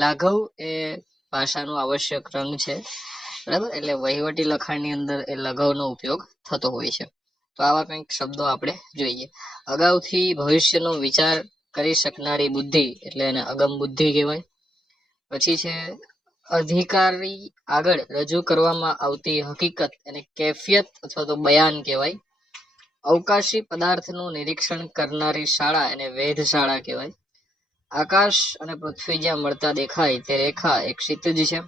લાઘવ એ ભાષાનો આવશ્યક રંગ છે, બરાબર. એટલે વહીવટી લખાણની અંદર એ લઘવનો ઉપયોગ થતો હોય છે. તો આવા કંઈક શબ્દો આપણે જોઈએ. અગાઉથી ભવિષ્યનો વિચાર કરી શકનારી બુદ્ધિ એટલે એને અગમ બુદ્ધિ કહેવાય. પછી છે અધિકારી આગળ રજૂ કરવામાં આવતી હકીકત એને કેફિયત અથવા તો બયાન કહેવાય. અવકાશી પદાર્થનું નિરીક્ષણ કરનારી શાળા એને વેધશાળા કહેવાય. આકાશ અને પૃથ્વી જ્યાં મળતા દેખાય તે રેખા એક ક્ષિતિજ છે.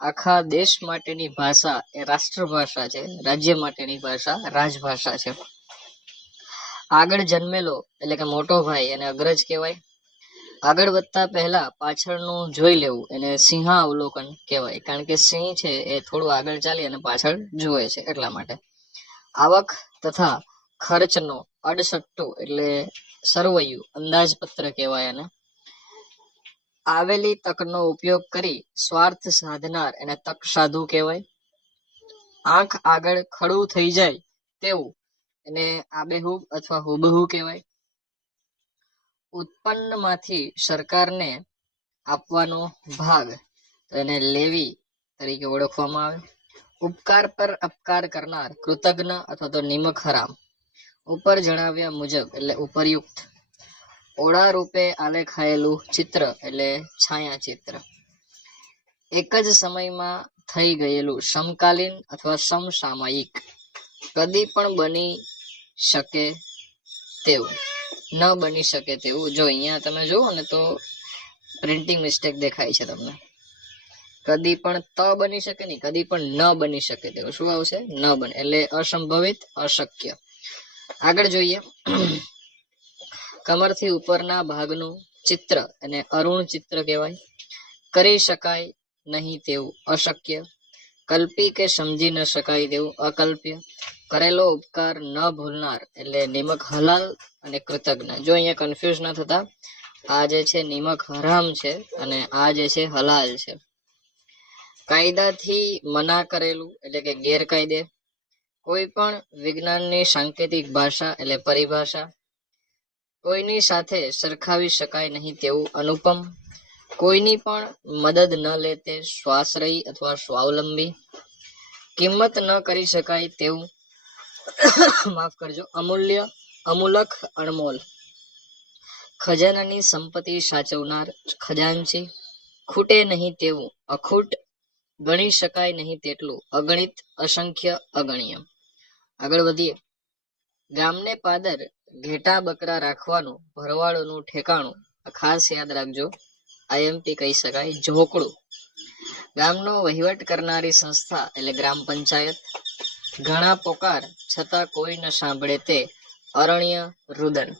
આખા દેશ માટેની ભાષા એ રાષ્ટ્રભાષા છે. રાજ્ય માટેની ભાષા રાજભાષા છે. આગળ જન્મેલો એટલે કે મોટો ભાઈ એને અગ્રજ કહેવાય. આગળ વધતા પહેલા પાછળનું જોઈ લેવું એને સિંહાવલોકન કહેવાય, કારણ કે સિંહ છે એ થોડું આગળ ચાલી અને પાછળ જુએ છે એટલા માટે. આવક તથા ખર્ચનો અડસટ્ટુ એટલે સરવૈયું અંદાજપત્ર કહેવાય એને. આવેલી તકનો ઉપયોગ કરી સ્વાર્થ સાધનાર એને તક સાધુ કહેવાય. આંખ આગળ ખડું થઈ જાય તેવું એને આબેહૂબ અથવા હુબહુ કહેવાય. ઉત્પન્નમાંથી સરકારને આપવાનો ભાગ એને લેવી તરીકે ઓળખવામાં આવે. ઉપકાર પર અપકાર કરનાર કૃતજ્ઞ અથવા તો નિમક હરામ. ઉપર જણાવ્યા મુજબ એટલે ઉપરયુક્ત. ઓળા રૂપે આલેખાયેલું ચિત્ર એટલે છાયા ચિત્ર. એક જ સમયમાં થઈ ગયેલું સમકાલીન અથવા સમસામયિક. કદી પણ બની શકે તેવું, ન બની શકે તેવું. જો અહીંયા તમે જુઓ ને તો પ્રિન્ટિંગ મિસ્ટેક દેખાય છે તમને. કદી પણ ત બની શકે નહીં, કદી પણ ન બની શકે તેવું. શું આવશે? ન બને, એટલે અસંભવિત, અશક્ય. આગળ જોઈએ. કમરથી ઉપરના ભાગનું ચિત્ર અને અરુણ ચિત્ર કહેવાય. કરી શકાય નહીં તેવું અશક્ય. કલ્પી કે સમજી ન શકાય તેવું અકલ્પ્ય. કરેલો ઉપકાર ન ભૂલનાર એટલે નિમક હલાલ અને કૃતજ્ઞ. જો અહીંયા કન્ફ્યુઝ ના થતા, આ જે છે નિમક હરામ છે અને આ જે છે હલાલ છે. કાયદાથી મના કરેલું એટલે કે ગેરકાયદે. કોઈ પણ વિજ્ઞાનની સાંકેતિક ભાષા એટલે પરિભાષા. કોઈની સાથે સરખાવી શકાય નહીં તેવું અનુપમ. કોઈની પણ મદદ ન લે તે સ્વાશ્રયી અથવા સ્વાવલંબી. કિંમત ન કરી શકાય તેવું માફ કરજો અમૂલ્ય, અમૂલક, અણમોલ. ખજાનાની સંપત્તિ સાચવનાર ખજાનચી. ખૂટે નહીં તેવું અખૂટ. ગણી શકાય નહીં તેટલું અગણિત, અસંખ્ય, અગણ્ય. આગળ વધીએ. ગામને પાદર ઘેટા બકરા રાખવાનું ભરવાડોનું ઠેકાણું. ખાસ યાદ રાખજો, આઈએમપી કહી શકાય ઝોકડું. ગામનો વહીવટ કરનારી સંસ્થા એટલે ગ્રામ પંચાયત. ઘણા પોકાર છતાં કોઈ ન સાંભળે તે અરણ્ય રુદન.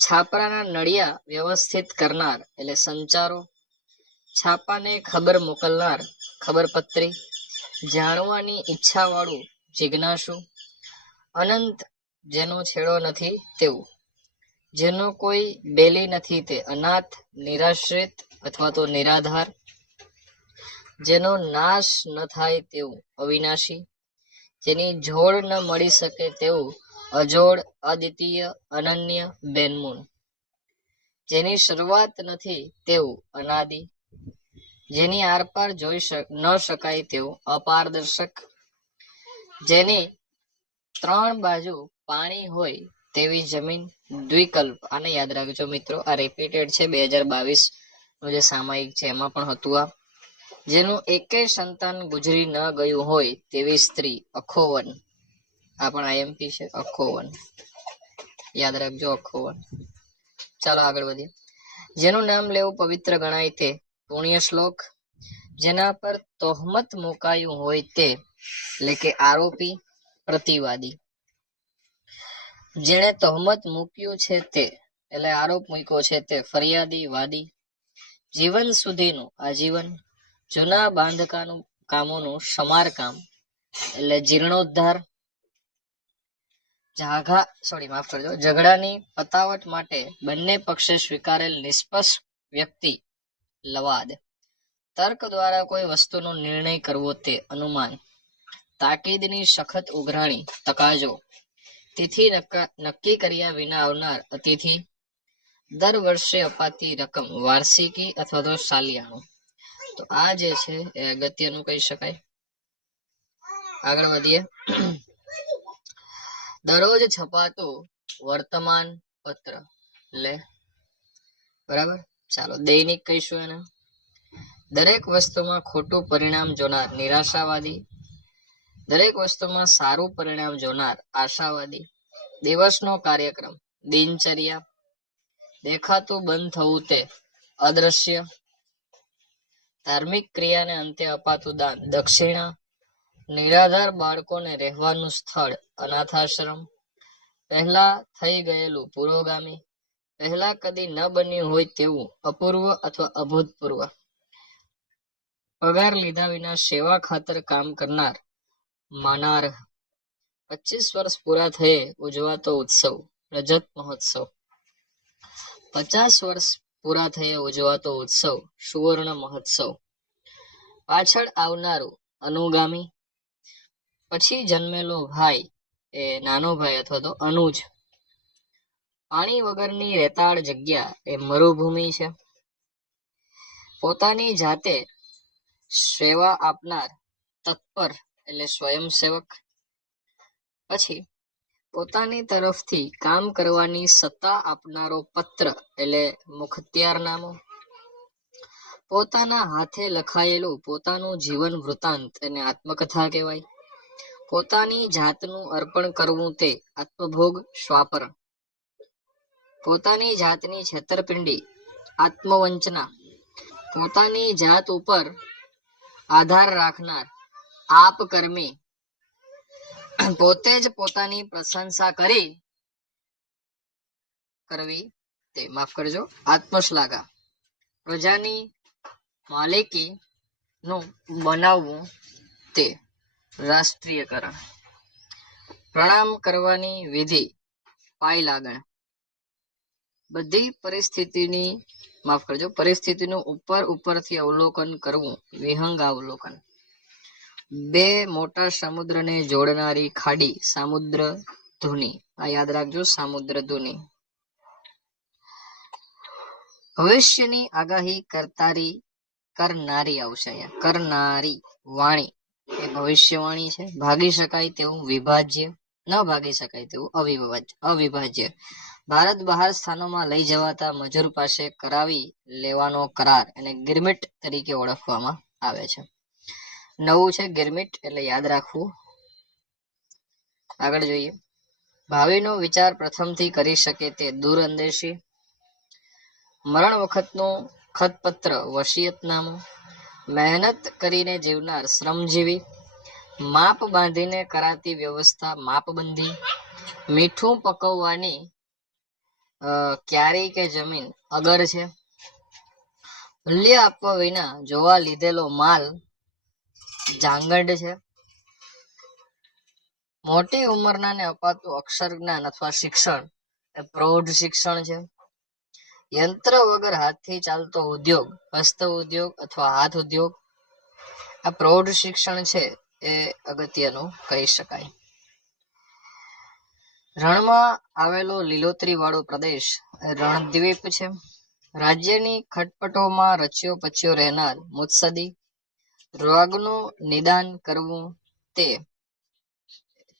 છાપરાના નળિયા વ્યવસ્થિત કરનાર એટલે સંચારો. છાપાને ખબર મોકલનાર ખબરપત્રી. જાણવાની ઈચ્છા વાળું જિજ્ઞાસુ. અનંત જેનો છેડો નથી તેવું. જેનો કોઈ બેલી નથી તે અનાથ, નિરાશ્રિત અથવા તો નિરાધાર. જેનો નાશ ન થાય તેવું અવિનાશી. જેની જોડ ન મળી શકે તેવું અજોડ, અદ્વિતીય, અનન્ય, બેનમૂન. જેની શરૂઆત નથી તેવું અનાદિ. જેની આરપાર જોઈ ન શકાય તેવું અપારદર્શક. જેની ત્રણ બાજુ પાણી હોય તેવી જમીન દ્વિકલ્પ. આને યાદ રાખજો મિત્રો, આ રિપીટેડ છે 2022 નું જે સામાયિક છે એમાં પણ હતું આ. જેનું એકેય સંતાન ગુજરી ન ગયું હોય તેવી સ્ત્રી અખોવન. આ પણ આઈએમપી છે, અખોવન યાદ રાખજો, અખોવન. ચાલો આગળ વધીએ. જેનું નામ લેવું પવિત્ર ગણાય તે પુણ્ય શ્લોક. જેના પર તોહમત મુકાયું હોય તે એટલે કે આરોપી, પ્રતિવાદી. જેણે તોહમત મૂક્યું છે તે એટલે આરોપ મૂક્યો છે તે ફરિયાદી, વાદી. જીવન સુધીનું આજીવન. જૂના બાંધકાનું કામોનું સમારકામ એટલે જીર્ણોદ્ધાર. ઝઘડાની પતાવટ માટે બંને પક્ષે સ્વીકારેલ નિષ્પક્ષ વ્યક્તિ લવાદ. તર્ક દ્વારા કોઈ વસ્તુનો નિર્ણય કરવો તે અનુમાન. તાકીદની સખત ઉઘરાણી તકાજો. તિથિ નક્કી કર્યા વિના આવનાર અતિથિ. દર વર્ષે અપાતી રકમ વાર્ષિકી અથવા તો સાલિયાણું. તો આ જે છે એ અગત્યનું કહી શકાય. આગળ વધીએ. દરરોજ છપાતું વર્તમાન પત્ર લે, બરાબર. ચાલો દૈનિક કહીશું એને. દરેક વસ્તુમાં ખોટું પરિણામ જોનાર નિરાશાવાદી, દરેક વસ્તુમાં સારું પરિણામ જોનાર આશાવાદી. દિવસનો કાર્યક્રમ દિનચર્યા, દેખાતું બંધ થવું તે અદ્રશ્ય, ધાર્મિક ક્રિયાને અંતે અપાતું દાન દક્ષિણા, નિરાધાર બાળકોને રહેવાનું સ્થળ અનાથાશ્રમ, પહેલા થઈ ગયેલું પુરોગામી, પહેલા કદી ન બન્યું હોય તેવું અપૂર્વ અથવા અભૂતપૂર્વ, પગાર લીધા વિના સેવા ખાતર કામ કરનાર માનાર્હ, 25 વર્ષ પૂરા થયે ઉજવાતો ઉત્સવ રજત મહોત્સવ, 50 વર્ષ પૂરા થયે ઉજવાતો ઉત્સવ સુવર્ણ મહોત્સવ, પાછળ આવનારું અનુગામી, પછી જન્મેલો ભાઈ એ નાનો ભાઈ અથવા તો અનુજ, પાણી વગરની રેતાળ જગ્યા એ મરુભૂમિ છે, પોતાની જાતે સેવા આપનાર તત્પર એટલે સ્વયંસેવક, પછી પોતાની તરફથી કામ કરવાની સત્તા આપનારો પત્ર એટલે મુખત્યારનામો, પોતાના હાથે લખાયેલું પોતાનું જીવન વૃત્તાંત એને આત્મકથા કહેવાય, પોતાની જાતનું અર્પણ કરવું તે આત્મભોગ સ્વાપરણ, પોતાની જાતની છેતરપિંડી આત્મવંચના, પોતાની જાત ઉપર આધાર રાખનાર આપકર્મી, પોતે જ પોતાની પ્રશંસા કરવી તે આત્મશ્લાઘા, પ્રજાની માલિકી નું બનાવવું તે રાષ્ટ્રીયકરણ, પ્રણામ કરવાની વિધિ પાય લાગણ, બધી પરિસ્થિતિનું ઉપરથી અવલોકન કરવું વિહંગાવલોકન, બે મોટા સમુદ્રને જોડનારી ખાડી સામુદ્ર ધુની, આ યાદ રાખજો સામુદ્ર ધુની, ભવિષ્યની આગાહી કરનારી આવશે અહીંયા, કરનારી વાણી એ ભવિષ્યવાણી છે. ભાગી શકાય તેવું વિભાજ્ય, ન ભાગી શકાય તેવું અવિભાજ્ય, ભારત બહાર સ્થાનોમાં લઈ જવાતા મજૂર પાસે કરાવી લેવાનો કરાર એને ગિરમિટ તરીકે ઓળખવામાં આવે છે. નવું છે ગિરમિટ એટલે યાદ રાખવું. આગળ જોઈએ. ભાવિનો વિચાર પ્રથમથી કરી શકે તે દૂરઅંદેશી, મરણ વખતનું ખતપત્ર વસિયતનામું, મહેનત કરીને જીવનાર શ્રમજીવી, માપ બાંધીને કરાતી વ્યવસ્થા માપબંધી, મીઠું પકવવાની ક્યારી કે જમીન અગર છે, મૂલ્ય આપવા વિના જોવા લીધેલો માલ જાંગડ છે, મોટી ઉંમરનાને અપાતું અક્ષર જ્ઞાન અથવા શિક્ષણ એ પ્રૌઢ શિક્ષણ છે, યંત્ર વગર હાથથી ચાલતો ઉદ્યોગ હસ્ત ઉદ્યોગ અથવા હાથ ઉદ્યોગ, આ પ્રૌઢ શિક્ષણ છે એ અગત્યનું કહી શકાય. રણમાં આવેલો લીલોતરી વાળો પ્રદેશ રણદ્વીપ છે, રાજ્યની ખટપટોમાં રચ્યો પચ્યો રહેનાર મુત્સદી, રોગનું નિદાન કરવું તે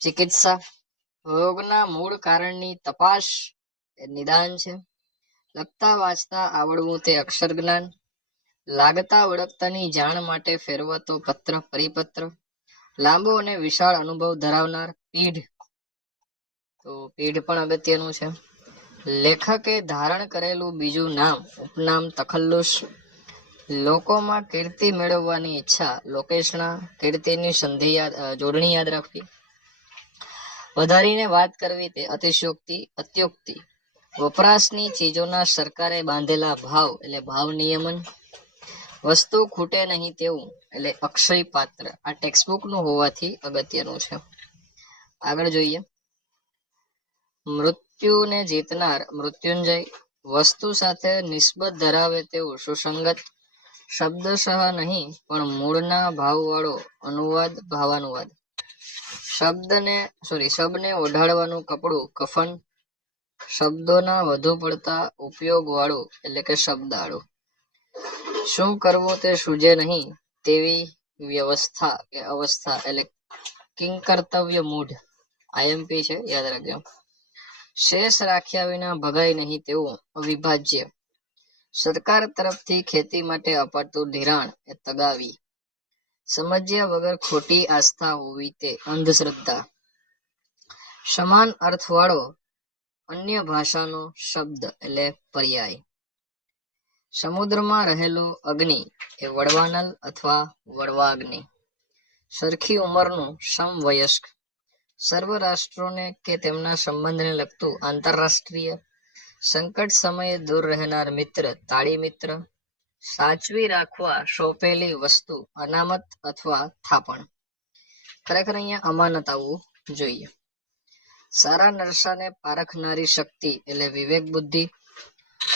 ચિકિત્સા, રોગના મૂળ કારણની તપાસ એ નિદાન છે, લખતા વાંચતા આવડવું તે અક્ષર જ્ઞાન, લાગતા વળગતાની જાણ માટે ફેરવાતો પત્ર પરિપત્ર, લાંબો અને વિશાળ અનુભવ ધરાવનાર પીઢ, તો પીઢ પણ અગત્યનું છે, લેખકે ધારણ કરેલું બીજું નામ ઉપનામ તખલ્લુસ, લોકોમાં કીર્તિ મેળવવાની ઈચ્છા લોકેશના, કીર્તિની સંધિ જોડણી યાદ રાખવી, વધારીને વાત કરવી તે અતિશયોક્તિ અત્યોક્તિ, વપરાશની ચીજોના સરકારે બાંધેલા ભાવ એટલે ભાવ નિયમન, વસ્તુ ખૂટે નહીં તેવું એટલે અક્ષય પાત્ર, આ ટેક્સ્ટબુક નું હોવાથી અગત્યનું છે. આગળ જોઈએ. મૃત્યુને જીતનાર મૃત્યુંજય, વસ્તુ સાથે નિસ્બત ધરાવે તેવું સુસંગત, શબ્દશઃ નહીં પણ મૂળના ભાવવાળો અનુવાદ ભાવાનુવાદ, શબને ઓઢાડવાનું કપડું કફન, શબ્દોના વધુ પડતા ઉપયોગ વાળું એટલે કે શબ્દાળું. શું કરવું તે સૂઝે નહીં તેવી વ્યવસ્થા કે અવસ્થા એટલે કિંકર્તવ્ય મૂઢ. આઈએમપી છે, યાદ રાખજો. શેષ રાખ્યા વિના ભગાય નહીં તેવું અવિભાજ્ય. સરકાર તરફથી ખેતી માટે અપાતું ધિરાણ એ તગાવી. સમજ્યા વગર ખોટી આસ્થા હોવી તે અંધશ્રદ્ધા. સમાન અર્થવાળો અન્ય ભાષાનો શબ્દ એટલે પર્યાય. સમુદ્રમાં રહેલો અગ્નિ એ વડવાનલ અથવા વડવાગ્નિ. સરખી ઉંમરનું સમવયસ્ક. સર્વ રાષ્ટ્રોને કે તેમના સંબંધને લગતું આંતરરાષ્ટ્રીય. સંકટ સમયે દૂર રહેનાર મિત્ર તાળી મિત્ર. સાચવી રાખવા સોંપેલી વસ્તુ અનામત અથવા થાપણ. ખરેખર અહીંયા અમાનત આવવું જોઈએ. સારા નરસાને પારખનારી શક્તિ એટલે વિવેક બુદ્ધિ.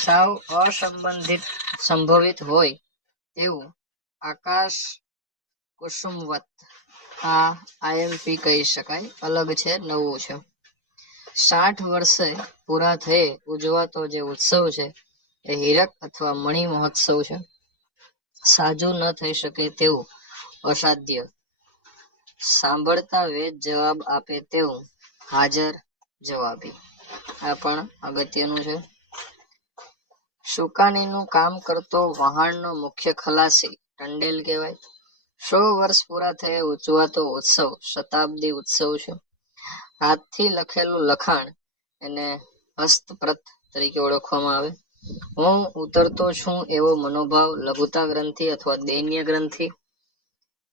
સાવ અસંબંધિત સંભવિત હોય તેવું આકાશ કુસુમવત. આ આઈએમપી કહી શકાય, અલગ છે, નવું છે. 60 વર્ષે પૂરા થયે ઉજવાતો જે ઉત્સવ છે એ હીરક અથવા મણિ મહોત્સવ છે. સાજું ન થઈ શકે તેવું અસાધ્ય. સાંભળતા વેદ જવાબ આપે તેવું હાજર જવાબી. આ પણ અગત્યનું છે. સુકાનીનું કામ કરતો વહાણનો મુખ્ય ખલાસી ટંડેલ કહેવાય. 100 વર્ષ પૂરા થયે ઉજવાતો ઉત્સવ શતાબ્દી ઉત્સવ છે. હાથથી લખેલું લખાણ એને હસ્તપ્રત તરીકે ઓળખવામાં આવે. હું ઉતરતો છું એવો મનોભાવ લઘુતા ગ્રંથિ અથવા દૈન્ય ગ્રંથિ.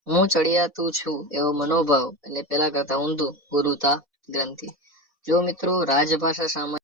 હું ચડિયાતું છું એવો મનોભાવ એટલે પેલા કરતા ઊંધું ગુરુતા ગ્રંથિ. જો મિત્રો રાજભાષા સામાન્ય